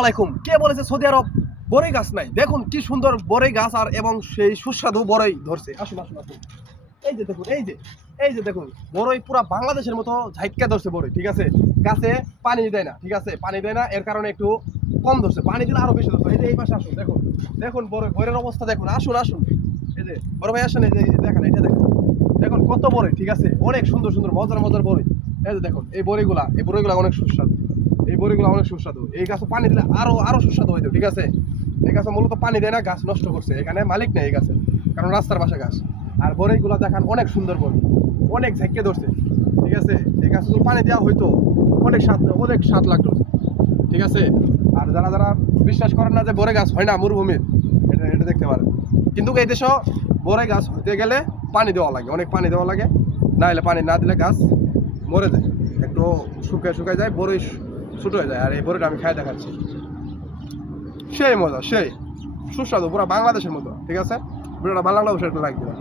আলাইকুম। কে বলেছে সৌদি আরব বড়ই গাছ নাই? দেখুন কি সুন্দর বড়ই গাছ আর এবং সেই সুস্বাদু বড়ই ধরছে। আসুন আসুন আসুন। এই যে দেখুন, এই যে দেখুন বড়ই পুরা বাংলাদেশের মতো ঝাইক্কা ধরছে বড়ই, ঠিক আছে? গাছে পানি দেয় না, ঠিক আছে? পানি দেয় না, এর কারণে একটু কম ধরছে। পানি দিলে আরো বেশি ধরছে। এই যে এই পাশে আসুন, দেখুন দেখুন বড়ের অবস্থা দেখুন। আসুন আসুন, এই যে বড় ভাই আসেন, এই যে দেখেন, এটা দেখুন, দেখুন কত বড়ই, ঠিক আছে? অনেক সুন্দর সুন্দর মজার মজার বড়ই। এই যে দেখুন এই বড়িগুলা অনেক সুস্বাদু। এই বড়িগুলো অনেক সুস্বাদু। এই গাছে পানি দিলে আরো সুস্বাদু হইতো, ঠিক আছে? এই গাছে মূলত পানি দেয় না, গাছ নষ্ট করছে, এখানে মালিক নেই এই গাছে, কারণ রাস্তার পাশে গাছ। আর বড়িগুলো দেখান অনেক সুন্দর বড়ি, অনেক ঝাঁকে ধরছে, ঠিক আছে? এই গাছে যদি পানি দেওয়া হইতো অনেক স্বাদ লাগতো, ঠিক আছে? আর যারা যারা বিশ্বাস করেন না যে বড়ে গাছ হয় না মরুভূমির, এটা দেখতে পারেন। কিন্তু এই দেশেও বড়ে গাছ হতে গেলে পানি দেওয়া লাগে, অনেক পানি দেওয়া লাগে, না হলে পানি না দিলে গাছ মরে যায়, একটু শুকায় যায়, বড়ই ছোটো হয়ে যায়। আর এই বড়িটা আমি খাই দেখাচ্ছি, সেই মজা, সেই সুস্বাদু, পুরো বাংলাদেশের মতো, ঠিক আছে? ভিডিওটা ভালো লাগলে অবশ্যই একটা লাইক দিবেন।